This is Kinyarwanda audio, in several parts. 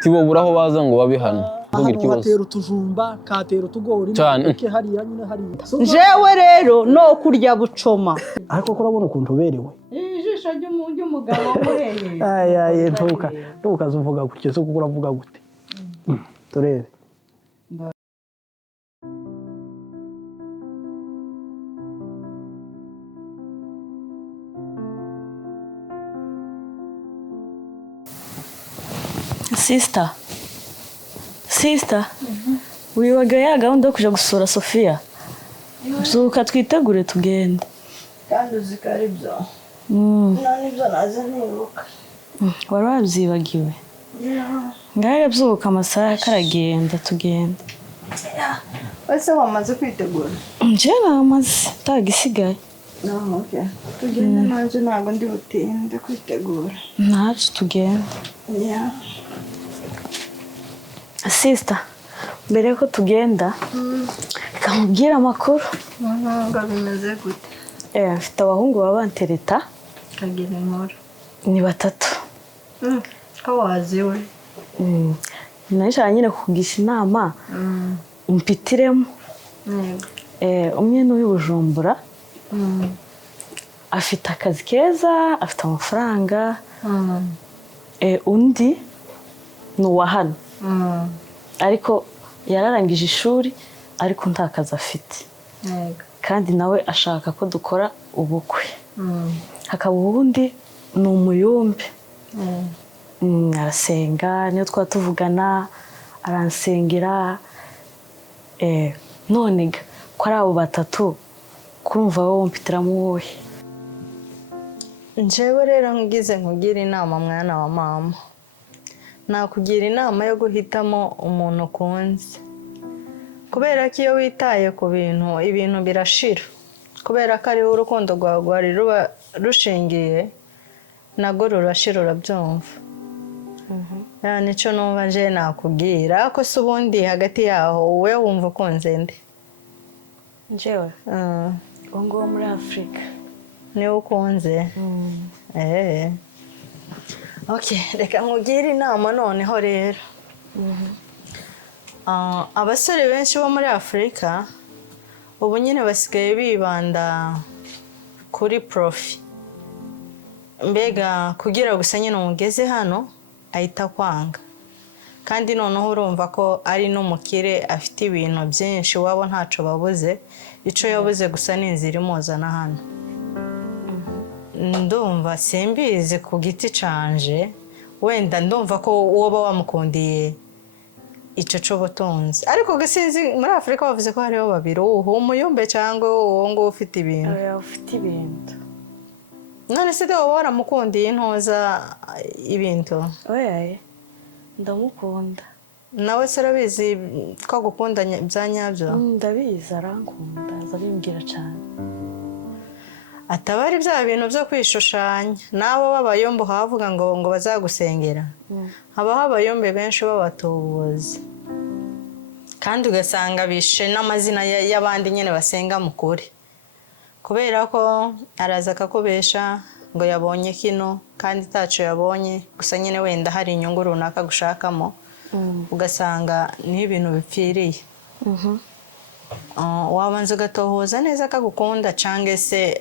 tibobura aho baza ngo babihana kugira ikibazo katera utujumba katera utugori cyane hariya nyine hari jewe rero no kurya bucoma ariko kurabona ukuntu uberewe ijisho ry'umugabo mureye ayaye ntukazuvuga gutyo so kuko uravuga gute turebe Sister, wibaga ya gahunda yo kuja gusura Sofia. Zuka twitegure tugende. kandi uzikari byo nani byo naze nibuka Wari wabyibagiwe. Ngaye byuka amasaha karagenda tugenda. wese wamaze kwitegura Nje namaze tagisigaye. okay tugende nanje ntago ndi butinde kwitegura Ntacu tugenda. Sister, mbere ko tugenda kamubwira amakuru. ngo bimeze gute Mfite abahungu babantereta kagira inkuru ni batatu. ko waziwe Nashaka nyine kugisha inama umpitiremo. Umwe n'uyu Bujumbura afite akazi keza, afite amafaranga. Undi ni uwa hano ariko yararangije ishuri ariko nta kazi afite kandi nawe ashaka ko dukora ubukwe. Hakaba ubundi ni umuyumbe arasenga, niyo twatuvugana aransengera. None ko ari abo batatu kurumva wowe mpitiramo wowe. Njyewe rero ngize nkugira inama mwana wa mama, nakugira inama yo guhitamo umuntu ukunze, kubera ko iyo witaye ku bintu ibintu birashira, kubera ko ariho urukundo rwawe rwari ruba rushingiye nago rurashira urabyumva. Nicyo numva nje nakubwira ko se ubundi hagati yaho wowe wumva ukunze nde? Njyewe ngo muri Afrika niwe ukunze. Okay, reka nkugire inama noneho rero. Abasore benshi bo muri Afrika ubu nyine basigaye bibanda kuri profi. Mbega kugira gusa nyine umugeze hano ahita kwanga, kandi noneho urumva ko ari n'umukire afite ibintu byinshi, wabo ntaco babuze, ico yabuze gusa n'inzira imuzana hano. Ndumva simbizi ku giti canje, wenda ndumva ko woba wamukundiye ico c'ubutunzi, ariko gasinzi muri Afrika bavuze ko hariho babiri, uwo umuyumbe cyangwa uwo ngo ufite ibintu. Ufite ibintu. None se wowe waramukundiye intoza ibintu? Oya, ndamukunda. Nawe se urabizi ko agukunda bya nyabyo? Ndabizi arankunda, azabimbwira cyane. Atabari bya bintu byo kwishushanya, nabo babayombo havuga ngo bazagusengera. Habaho abayombe benshi babatubuzi, kandi ugasanga bishe n'amazina y'abandi nyine basenga mukuri, kubera ko araza akakubesha ngo yabonye kino kandi taco yabonye, gusa nyine wenda hari inyungu runaka gushakamo, ugasanga ni ibintu bipfiriye. Wabanza ugatohoza neza akagukunda cange se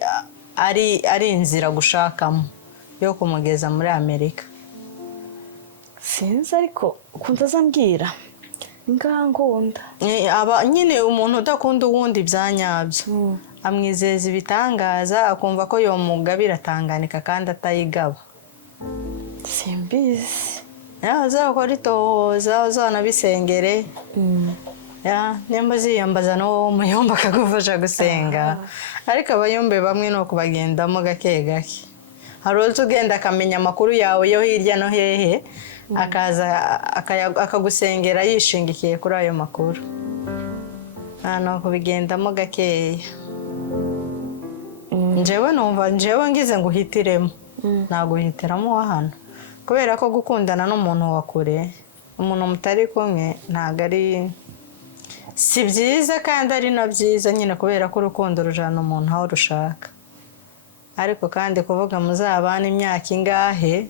ari inzira gushakamo yo kumugeza muri Amerika. Sinzi ariko ukunze azambwira ngangunda. Aba nyine umuntu udakunda uwundi byanyabyo amwizeza ibitangaza, akumva ko yomugabira atanganika kandi atayigaba. Simbizi. Uzakora itohoza, uzanabisengere. Nimba ziyambaza n'uwo muyomba akagufasha gusenga, ariko abayombe bamwe no kubagendamo gake gake. Hari uzi ugenda akamenya amakuru yawe yo hirya no hehe, akaza akagusengera yishingikiye kuri ayo makuru. No kubigendamo gakeya. Njyewe numva njyewe ngize ngo uhitiremo, naguhitiramo wa hano, kubera ko gukundana n'umuntu wa kure, umuntu mutari kumwe ntago ari si byiza, kandi ari na byiza nyine kubera ko urukundo rujana umuntu aho rushaka. Ariko kandi kuvuga muzabana imyaka ingahe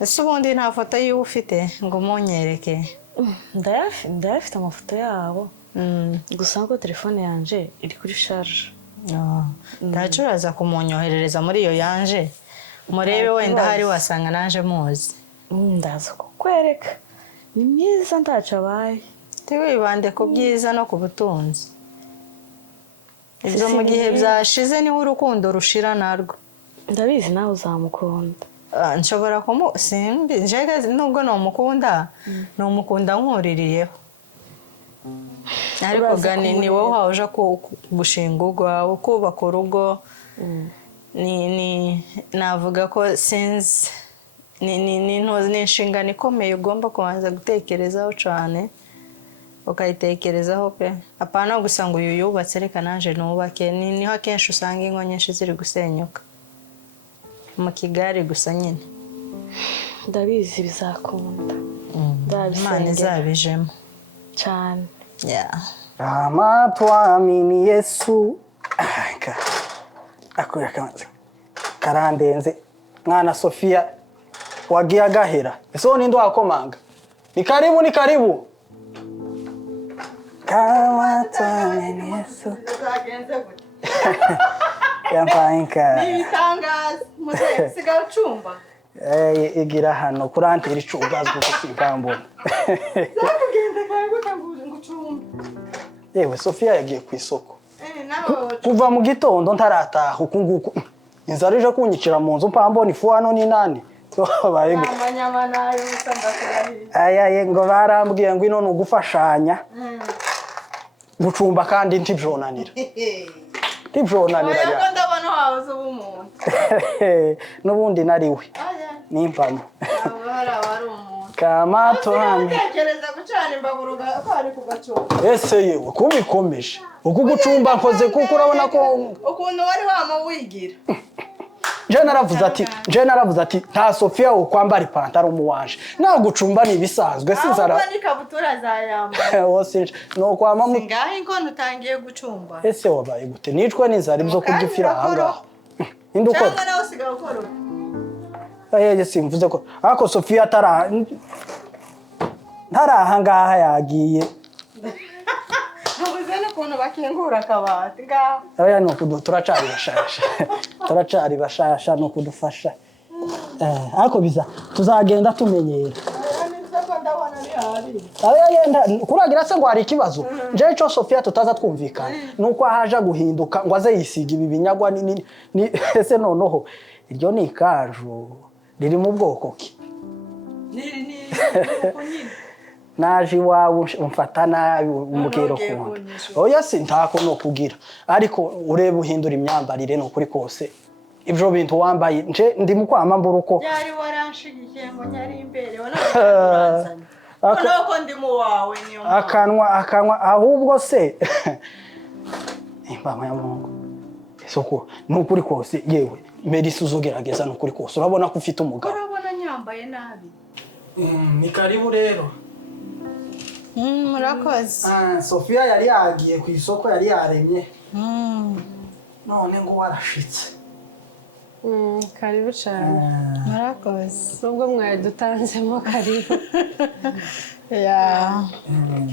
ese ubundi nta foto yiwe ufite ngo umunyereke? ndayafite amafoto yabo gusa ngo telefone yanje iri kuri charge. Ndacuraza kumunyoherereza muri iyo yanje murebe wenda hari wasanga naje muzi. Ndaza kukwereka ni mwiza ndaca abaye. Tiwibande ku byiza no ku butunzi. Ibyo mu gihe byashize niho urukundo rushira narwo. Ndabizi nawe uzamukunda. Nshobora simbi njega nubwo no mukunda no mukunda nkuririyeho. Ariko gani ni wowe waje gushinga urwawe kubaka urugo. Ni navuga ko sinzi ni inshingano ikomeye ugomba kubanza gutekerezaho cyane ukayitekerezaho pe. Apana gusa ngo uyu yubatse reka naje nubake. Niho akenshi usanga ingo nyinshi ziri gusenyuka mu Kigali gusa nyine. Ndabizi bizakunda. Imana izabijemo cyane. Kama tuamini Yesu akuya karandenze mwana Sofia wagiye agahera. Ese ni ndo akomanga. Ni karibu. Kama tuamini Yesu. Uzagenze gute? Yampainka. Ni bitangaza. Muze sigaho cumba. Igira hano kurantera icugazwe kusimbambona. Zakugenda kaye gutanguje ngo cumba. Yewe Sofia yagiye ku isoko. Kuva mu gitondo ntarataha ukunguku. Inzara ije kunyicira mu nzu mpambona ifu hano ni nani. Baye ngo. Amanyama nayo usanga kurahiye. Ayaye ngo barambwiye ngo ino nugufashanya. Gucumba kandi ntibyonanira. Ntibyonanira. Oya ndabona wabuze ubumuntu. Nubundi nariwe. Nimpamo. Wari umuntu. Kama tuhame. Tekereza gucana imbaburuga ko ari kugacumba. Ese yewe kubikomeje. Uku gucumba nkoze kuko urabona ko ukuntu wari wigira. Je naravuze ati nta Sofia ukwambara ipantaro mu wanje. Naho gucumba ni bisanzwe sinzara. Ahubwo ni kabutura zayamba. Wose no kwama mu ngaho inkono utangiye gucumba. Ese wabaye gute nicwe n'inzara ibyo kugifira hanga. Induko. Cyangwa nawe usigaye ukora. Aye simvuze ko ako Sofia ntaraha ngaha yagiye. Habuze n'ukuntu bakingura akabati ngaho. Aya no turacari bashasha no kudufasha. Ako biza tuzagenda tumenyera. Kuragira se ngo hari ikibazo nje cyo Sofia tutaza twumvikana nuko ahaje guhinduka ngo aze yisiga ibi binyagwa ni ese noneho iryo ni ikanju riri mu bwoko ki naje iwawe umfata nabi umubwiro kundi oya si ntako no kugira ariko urebe uhindura imyambarire no kuri kose ibyo bintu wambaye nje ndi mu kwama mburuko yari waranshigikiye ngo nyari imbere wanaranzanye nuko ndi mu wawe niyo akanwa ahubwo se impama ya Mungu isoko nukuri kose yewe Melissa uzogerageza nukuri kose urabona ko ufite umugabo urabona nyambaye nabi ni karibu rero murakoze Sofia yari yagiye ku isoko yari yaremye none ngo warashitse karibu cyane murakoze nubwo mwadutanzemo karibu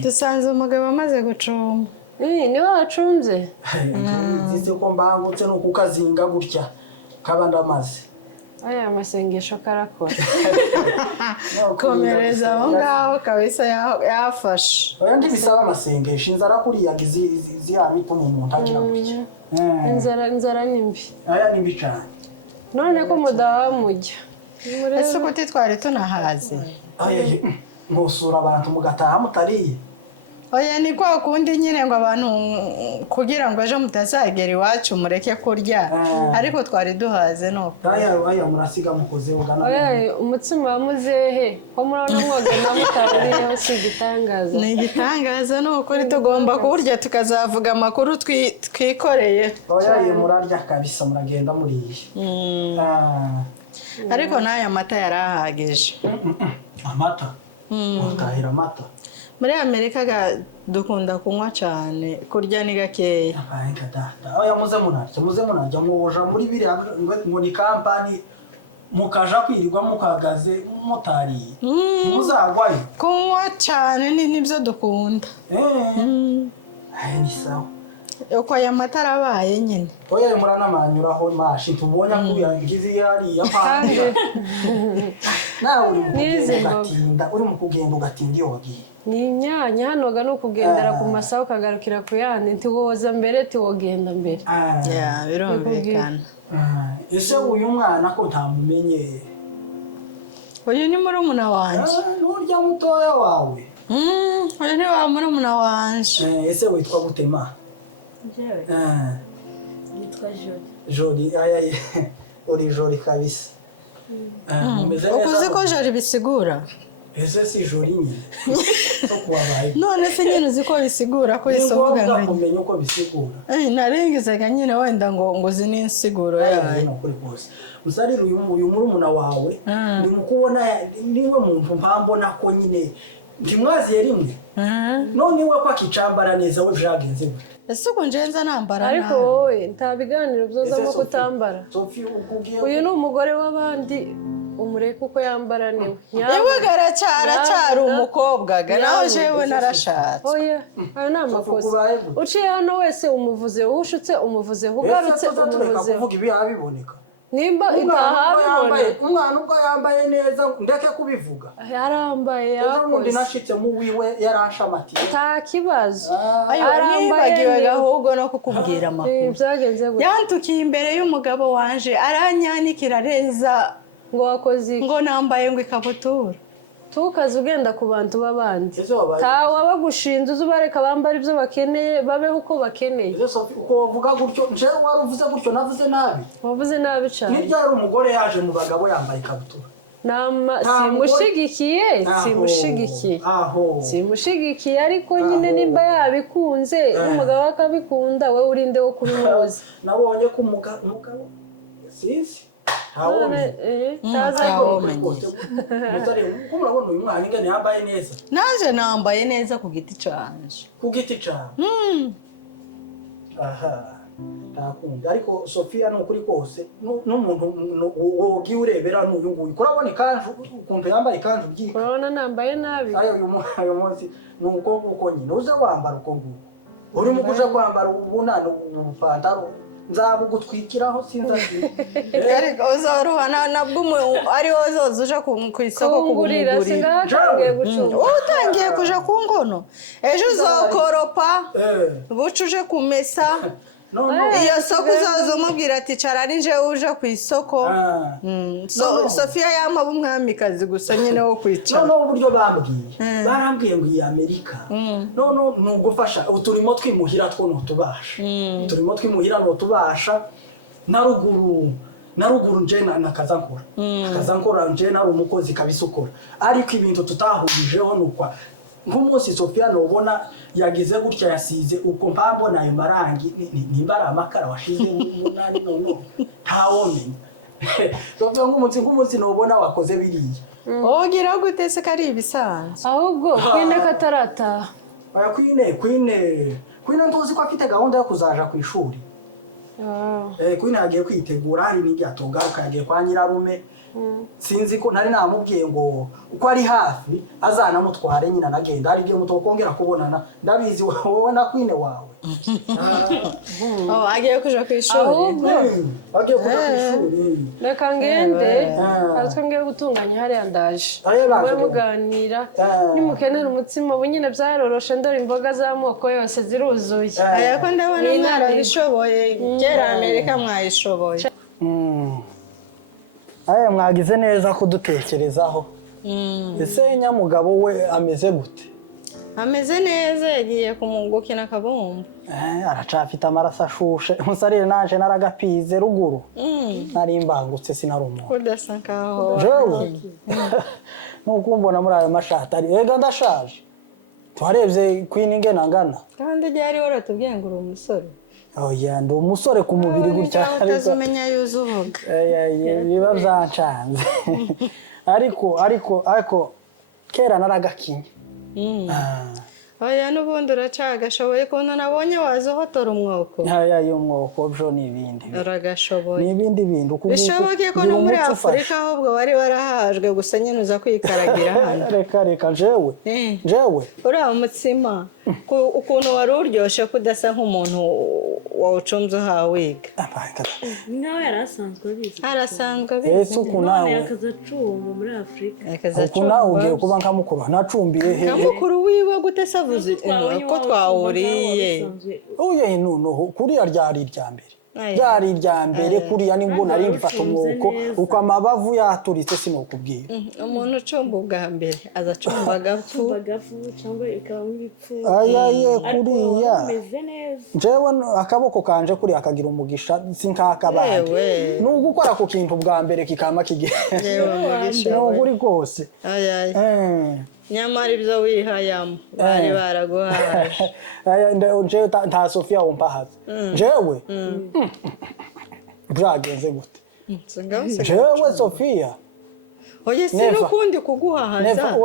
dusanze umugabo amaze gucumba niwe wacumbye zize ko mbangutse no kukazinga gutya kaba ndamaze aya masengesho karakora komereza aho ngaho kabisa yafashe oya ndibisaba amasengesho inzara kuriya ziyamita umuntu agira gutya inzara ni mbi aya ni mbi cyane none ko mudaha mujya ese uko twari tunahaze ntusura abantu mugataha mutariye oya ni kwa kundi nyine ngo abantu kugira ngo ejo mutazagera iwacu mureke kurya ariko twari duhaze no aya murasiga mukoze ugana oya umutsima wa muzehe ko murabona mwoga na mutaburiyeho si igitangaza ni igitangaza ni ukuri tugomba kuburya tukazavuga amakuru twikoreye oya murarya kabisa muragenda muriye ariko n'aya mata yarahagije amata utahira amata muri Amerika dukunda kunywa cyane kurya ni gakeya oya muze munarya muja muri biri ngo ni kampani mukaja kwirirwa mukagaze mutariye ntimuzagwayo kunywa cyane nibyo dukunda ni sawa uko aya mata arabaye nyine oya muranamanyuraho mashi tubonye kuyangize hariya kandi nawe uri mu kugenda ugatinda iyo wagiye ni imyanya hanoga no kugendera ku masaha ukagarukira ku yandi ntiwoza mbere tiwogenda mbere birumvikana ese uyu mwana ko ntamumenye uyu ni murumuna wanjye n'urya mutoya wawe uyu ni wa murumuna wanjye ese witwa gute ma yitwa Jori uri Jori kabisa ukuzi ko Jori bisigura ese si Jori nyine so kubabaye none se nyine uzi ko bisigura ko isovuga ngo kumenya uko bisigura narengezaga nyine wenda ngo uzi n'insiguro yayo nokuri rwose musarira uyu murumuna wawe ndi mukubona niwe muntu mpambona ko nyine ndimwaziye rimwe none we ko akicambara neza we vyagenze gute ese uko njenza nambara ariko wowe nta biganiro byozamo kutambara uyu ni umugore w'abandi umureke uko yambara niwe yewe aracyari umukobwa nawe jewe narashatse oya ayo ni amakosa uciye hano wese umuvuze ushutse umuvuze ugarutse umuvuze kuvuga ibi abiboneka nimba itahabibona umwana ubwo yambaye neza ndeke kubivuga yarambaye yakoze nashitse mu wiwe yaranshamatiye nta kibazo arambaye ahubwo no kukubwira amakuru byagenze gute yantukiye imbere y'umugabo wanje aranyanikira reza ngo wakoze ngo nambaye ngo ikabutura tukaze ugenda ku bantu b'abandi tawe bagushinze uzubareka bambara ibyo bakeneye babeho uko bakeneye uko bavuga gutyo nje waruvuze gutyo navuze nabi wavuze nabi cyane ni ryari umugore yaje mu bagabo yambaye ikabutura simushigikiye ariko nyine nimba yabikunze n'umugabo akabikunda we urinde wo kubimubuza nabonye ko umugabo sisi naje nambaye neza ku giti canje aha ntakunda ariko Sofia nukuri kose n'umuntu wogiye urebera n'uyu nguyu kurabona ikanzu ukuntu yambaye ikanzu byiko kurabona nambaye nabi ayo munsi nuko uko nyine uze wambara uko nguko uri mu kuja kwambara ubunana ubupantaro nzabugutwikiraho sinzazi ariko uzoruhana nabwo ari wowe zozuja ku isoko kugurira utangiye kuja ku ngono ejo uzokoropa bucuje kumesa iyo soko uzaza umubwira ati cara ari njewe uja ku isoko Sofia yampa umwamikazi gusa nyine wo kwicara none uburyo barambwiye ngo iyi Amerika none nugufasha turimo twimuhira two notubasha turimo twimuhira notubasha na ruguru nje nakazankora nje nari umukozi kabisukura ariko ibintu tutahurijeho nukwa nk'umunsi Sofia nobona yagize gutya yasize uko mpambona ayo marangi nimba ari amakara washize munani none ntawomenya Sofia nk'umunsi nobona wakoze biriya ogira gute se kari ibisanzwe ahubwo kwine katarataha aya kwine ntuzi ko afite gahunda yo kuzaja ku ishuri kwine yagiye kwitegura hari n'igihe atogaruka yagiye kwa nyirarume sinzi ko nari namubwiye ngo uko ari hafi azanamutware nyina nagenda hari igihe mutokongera kubonana ndabizi wowe na kwine wawe agiye kuja ku ishuri agiye kuja ku ishuri reka ngende aratwe ngiye gutunganya hariya ndaje mwe muganira nimukenera umutsima ubu nyine byaroroshe ndora imboga z'amoko yose ziruzuye ko ndabona mwarabishoboye kera Amerika mwayishoboye mwagize neza kudutekerezaho ese nyamugabo we ameze gute ameze neza yagiye kumugukina akabumbu aracafite amaraso ashushe umusarire naje naragapize ruguru nari mbangutse sinari umuntu kudasa nkaho jewe nuko mbona muri ayo mashati ari ega ndashaje twarebye Queen ingena ngana kandi ryari waratubwiye ngo uri umusore oya ndi umusore ku mubiri gutya ariko umenya yuzu uvuga biba byancanze ariko kera naragakinye oya n'ubundi uracagashoboye kuntu nabonye wazohotora umwoko aya y'umwoko byo ni ibindi uragashoboye ni ibindi bintu bishoboke ko no muri Afurika ahubwo wari warahajwe gusa nyine uza kwikaragira hano reka jewe uriya mutsima ukuntu wari uryoshe kudasa nk'umuntu wawucunze uhawiga nawe yarasanzwe abizi ese uku nawe akazacumba muri Afurika uku nawe ugiye kuba nka mukuru nacumbiye he mukuru wiwe gute savuze ko twahuriye uye noneho kuriya ryari irya mbere kuriya nibwo nari ngifata umwuko uko amabavu yaturitse sinokubwira umuntu ucumba ubwa mbere aza acumba agafu cyangwa ikaba nk'ibipfu ayaye kuriya jewe akaboko kanje kuriya akagira umugisha sinkakabandi nubwo ukora ku kintu bwa mbere kikama kigenda nubwo uri kose nyamara ibyo wihayamo bari baraguhaje jewe nta Sofia wumpahaza jewe byagenze gute jewe Sofia oye sinukundi kuguhahaza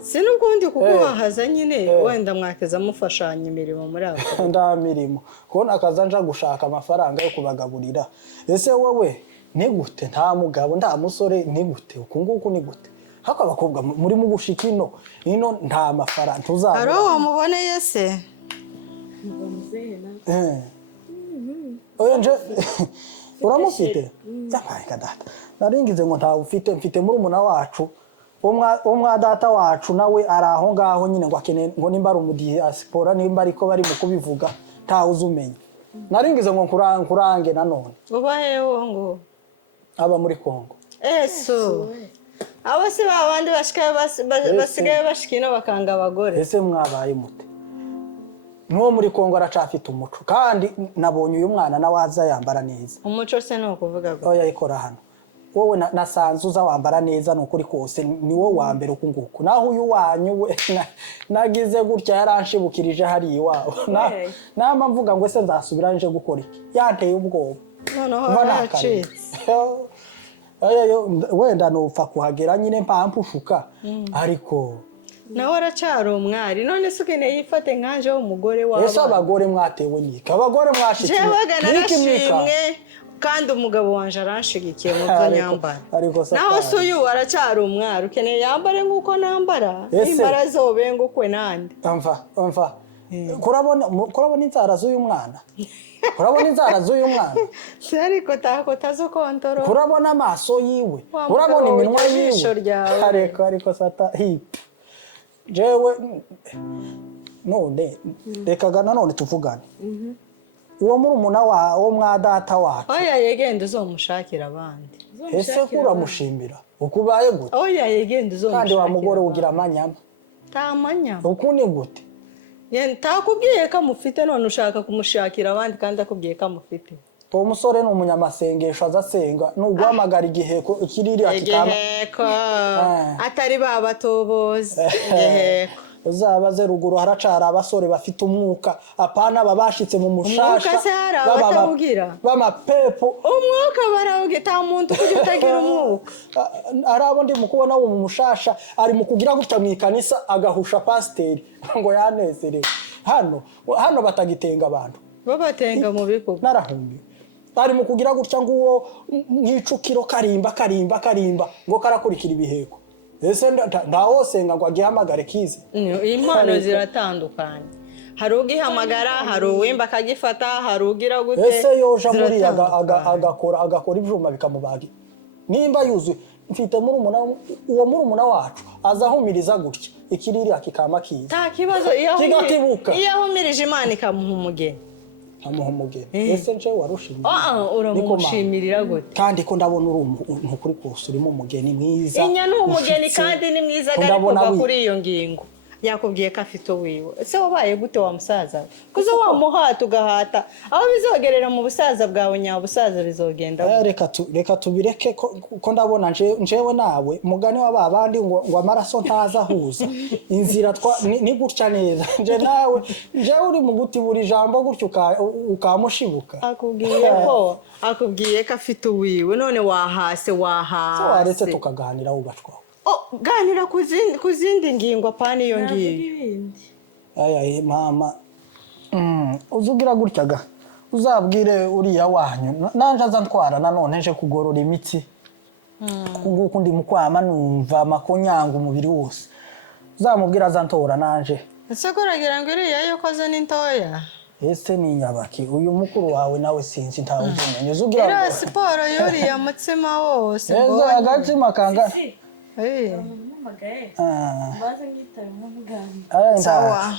sinukundi kuguhahaza nyine wenda mwakeza mufashanya imirimo muri ako nda mirimo kubona akaza nja gushaka amafaranga yo kubagaburira ese wowe ni gute nta mugabo nta musore ni gute ukunguku ni gute hako abakobwa muri mu gushika ino nta mafaranga tuzaba haro wamuboneye se oye nje uramufite yabaye kadata naringize ngo nta ufite mfite muri umuna wacu umwa data wacu nawe araho ngaho nyine ngo akene ngo nimba ari umudiaspora nimba ariko bari mu kubivuga nta uzumenya naringize ngo nkurange nanone ubaheho ngo aba muri Kongo eso abo se babandi basigaye bashikino bakanga abagore ese mwabaye mute n'uwo muri Kongo aracafite umuco kandi nabonye uyu mwana nawaza yambara neza umuco se no kuvuga ngo oya ikora hano wowe nasanze uza wambara neza nukuri kose ni wowe wa mbere ukunguku naho uyu wanyu we nagize gutya yaranshibukirije hari iwawe nama mvuga ngo ese nzasubira nje gukora iki yanteye ubwoba noneho baracitse wenda nupfa kuhagera nyine mpampushuka ariko nawe aracyari umwari none se ukeneye yifate nkanje w'umugore wawe ese abagore mwatewe n'iki abagore mwashikiye narashimwe kandi umugabo wanje aranshigikiye mu byo nyambara naho se uyu aracyari umwari ukeneye yambare nk'uko nambara nimbara zobenga ukwe nande umva kurabona inzara z'uyu mwana urabona inzara z'uyu mwana se ariko tazo kontoro urabona amaso yiwe urabona iminwa yiwe ariko sata hip jewe none rekaga nanone tuvugane uwo muri umuna wo mwa data wacu oya yegende uzomushakira abandi ese kuramushimira ukubaye gute oya yegende uzomushakira kandi wa mugore ugira amanyama ta manyama ukuni gute takubwiye ko amufite none ushaka kumushakira abandi kandi akubwiye ko amufite uwo musore ni umunyamasengesho azasenga nuguhamagara igiheko kiririya kikama igiheko atari babatoboza igiheko uzabaze ruguru haracara abasore bafite umwuka apana babashitse mu mushasha b'amapepo umwuka barawugira nta muntu kujya utagira umwuka arabo ndi mu kubona wo mu mushasha ari mu kugira gutya mu ikanisa agahusha pasiteri ngo yanezerewe hano batagitenga abantu babatenga mu biko narahumye ari mu kugira gutya ngo uwo nk'icukiro karimba ngo karakurikira ibiheko ese ndawosenga ngo agihamagare kize impano ziratandukanye hari ugihamagara hari uwimba akagifata hari ugira gute ese yoja muri agakora ibyuma bikamubagira nimba yuzuye mfite muri umuna wacu azahumiriza gutya ikiriri akikama kize nta kibazo iyo ahumirije Imana ikamuha umugeni ese nje warushimye uramushimirira gute kandi ko ndabona uri umuntu kuri kose urimo umugeni mwiza inya ni umugeni kandi ni mwiza kuva kuri iyo ngingo yakubwiye ko afite wiwe ese wabaye gute wa musaza kuzo wamuhata ugahata aho bizogerera mu busaza bwawe nyabusaza bizogenda reka tubireke ko ndabona njewe nawe mugani wa babandi ngo amaraso ntaza ahuza inzira ni gutya neza njewe uri mu guti buri jambo gutyo ukamushibuka akubwiye ko afite wiwe none wahase waretse tukaganira ugacwa ganira ku zindi ngingo apana iyo ngiyo aya mama uzugira gutyaga uzabwire uriya wanyu nanje azantwara nanone nje kugorora imitsi nguko ndi mukwama numva makonyanga umubiri wose uzamubwira azantora nanje ese kuragira ngo iriya yokoze n'intoya ese ni nyabaki uyu mukuru wawe nawe sinzi ntawumenye uzugira iriya siporo yuriya mutsima wose ese agatsima kanga sawa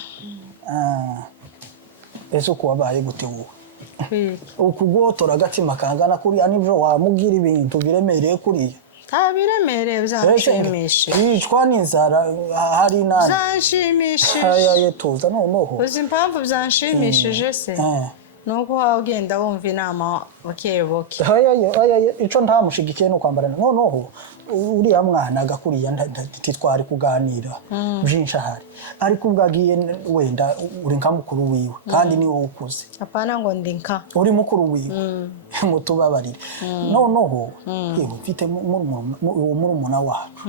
ese uko wabaye gute wowe ukugotora agatsima kangana kuriya nibyo wamubwira ibintu biremereye kuriya nta biremereye byanshimishe yicwa n'inzara hari nabi byanshimishije tuza noneho uzi impamvu byanshimishije se nuko waba ugenda wumva inama bukebuke icyo ntamushigikiye ni ukwambarana noneho uriya mwana agakuriya ntitwari kuganira byinshi ahari ariko ubwo agiye wenda uri nka mukuru wiwe kandi ni wowe ukuze apana ngo ndi nka uri mukuru wiwe mutubabarire noneho mfite murumuna wacu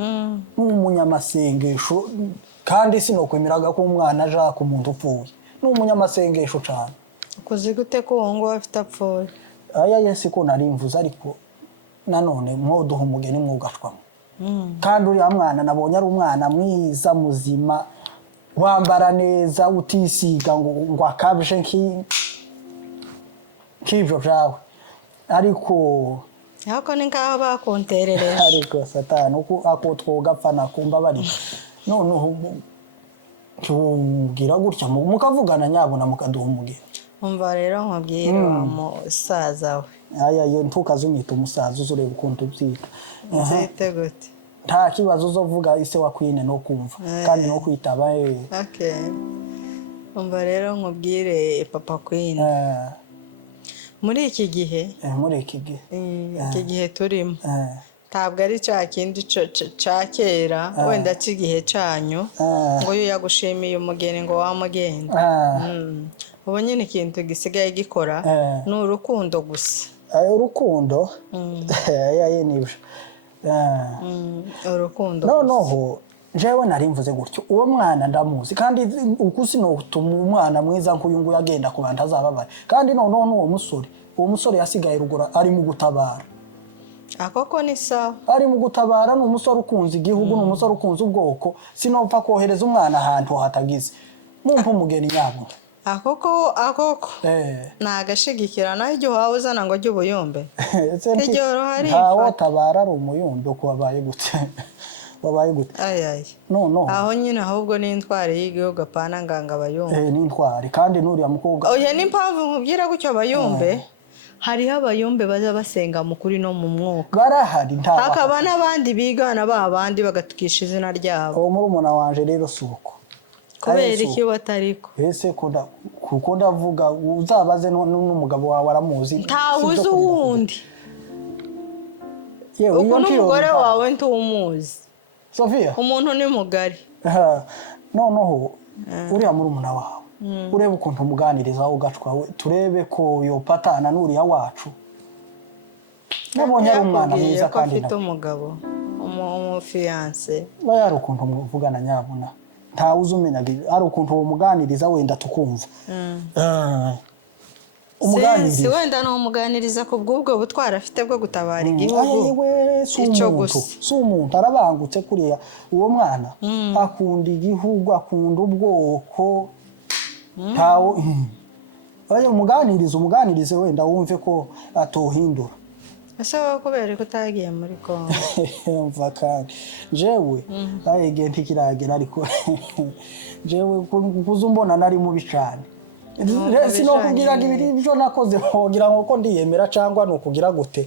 n'umunyamasengesho kandi sinokwemeraga ko umwana aja ku muntu upfuye n'umunyamasengesho cyane ukuzi gute ko uwo nguwo afite apfuye yesi ko nari mvuze ariko nanone mwoduha umugeni mwugashwamo kandi uriya mwana nabonye ari umwana mwiza muzima wambara neza utisiga ngo akabije nk'ibyo byawe ariko ni ngaho bakunterereje ariko satani ako twogapfa nakumva bari noneho tubwira gutya mukavugana nyabona mukaduha umugeni umva rero nkubwira wa musaza we ntukazumwita umusaza uzureba ukuntu ubyita nzite gute nta kibazo uzovuga ise wakwine no kumva kandi no kwitaba umva rero nkubwire papa Queen muri iki gihe turimo ntabwo ari cya kindi cya kera wenda cy'igihe cyanyu ngo uyu yagushimiye umugeni ngo wamugenda ubu nyine ikintu gisigaye gikora ni urukundo gusa urukundo nibyo urukundo noneho jewe nari mvuze gutyo uwo mwana ndamuzi kandi uko sinotuma umwana mwiza nk'uyu nguyu agenda ku bantu azababaye kandi noneho uwo musore yasigaye rugura ari mu gutabara akoko ni sawa ari mu gutabara ni umusore ukunze igihugu ni umusore ukunze ubwoko sinopfa kohereza umwana ahantu hatagize mumpa umugeni nyabuna akoko nagashigikira naho igihe waba uzana ngo jye ubuyumbe tijyoro hari ntawe tabara ari umuyumbe uko wabaye gute no aho nyine ahubwo ni intwari y'igihugu apana nganga abayumbe ni intwari kandi nuriya mukobwa oya ni impamvu nkubwira gutyo abayumbe hariho abayumbe baza basenga mu kuri no mu mwuka barahari hakaba n'abandi bigana babandi bagatukisha izina ryabo uwo murumuna wanje rero suko kubera iki batariko ese kuko ndavuga uzabaze n'umugabo wawe aramuzi ntawuzi uwundi uko n'umugore wawe ntumuzi Sofia umuntu ni mugari noneho uriya murumuna wawe urebe ukuntu umuganiriza ugacwa turebe ko yopatana n'uriya wacu nabonye ari umwana mwiza kandi afite umugabo umufiyanse yari ukuntu muvugana nyabuna ntawe uzumenyaga ari ukuntu uwo muganiriza wenda tukumva umuganiriza wenda no umuganiriza ku bw'ubwo butwara afite bwo gutabara igihugu icyo gusa si umuntu arabangutse kuriya uwo mwana akunda igihugu akunda ubwoko ntawe umuganirize wenda wumve ko atohindura ese wowe kubera ko utagiye muri Kongo mva kandi jewe igihe ntikiragera ariko jewe kuza umbona nari mubi cyane sinokubwiraga ibyo nakoze nkugira ngo ko ndiyemera cyangwa ni ukugira gute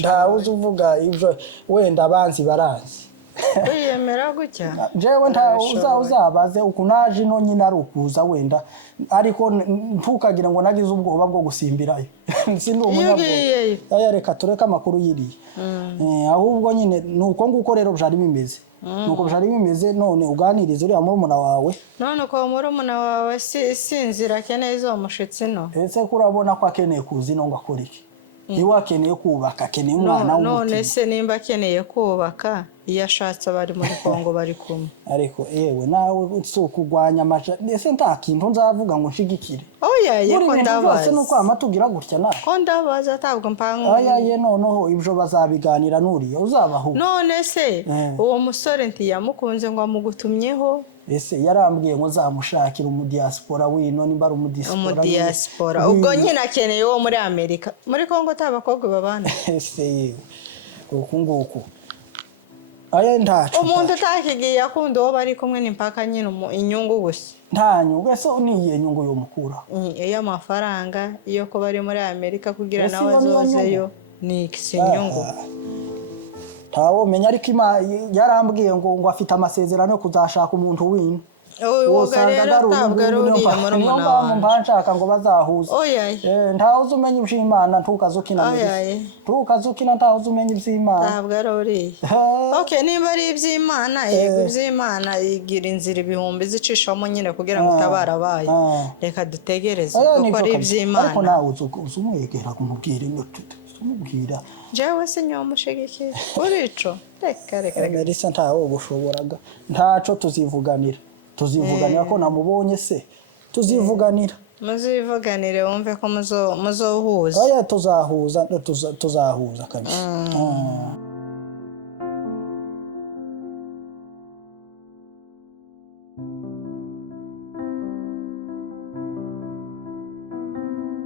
ntawe uzi uvuga ibyo wenda abanzi baranzi wiyemera gutya jewe ntawe uzabaze uku naje ino nyine ari ukuza wenda ariko ntukagira ngo nagize ubwoba bwo gusimbirayo sindi umunyabwoba reka tureke amakuru yiriye ahubwo nyine ni uko nguko rero byari bimeze nuko byari bimeze none uganiriza uriya murumuna wawe none ko murumuna wawe sinzira akeneye izo mushitsi no ese ko urabona ko akeneye kuza ino ngo akore iki niwe akeneye kubaka akeneye umwana none se nimba akeneye kubaka iyo ashatse abari muri Kongo bari kumwe. Ariko yewe nawe si ukugwanya amaja ndetse nta kintu nzavuga ngo nshigikire. Oya ye ko ndabaza. Nuko amatugira gutya na. Ko ndabaza atabwo mpangu. Aya ye noneho ibyo bazabiganira nuriye uzabaho. None se uwo musore ntiyamukunze ngo amugutumyeho. Ese yarambwiye ngo nzamushakira umudiaspora wino nimba ari umudiaspora. Ubwo nyine akeneye wo muri Amerika. Muri Kongo tabakobwa babana. Ese yewe. Nguku. Aya ndacu. Umuntu utakigiye akunda uwo bari kumwe n'impaka nyine inyungu gusa. Nta nyungu ese niye nyungu yo mukura. Iyo amafaranga iyo ko bari muri Amerika kugira nawe azozeyo ni inyungu. Tawo menya ariko yarambwiye ngo afite amasezerano yo kuzashaka umuntu wino. Ugarera tabgaruriye muri umuntu mbanshaka ngo bazahuza. Oya. Ntaho uzumenya iby'Imana ntukazukina. Oya. Ntukazukina ntaho uzumenya iby'Imana. Tabgaruriye. Okay, nimba ari iby'Imana yego iby'Imana igira inzira ibihumbi zicishamo nyine kugira ngo utabara abaye. Reka dutegereze kuko ari iby'Imana. Ariko nawe uzumwegera kumubwira umubwira. Jewe se nyomushigikira. Urico. Reka. Risa ntaho gushoboraga. Ntaco tuzivuganira. Tuzivuganira ko namubonye se. Tuzivuganira. Muzivuganire wumve ko muzohuza. Oya tuzahuza kabisa.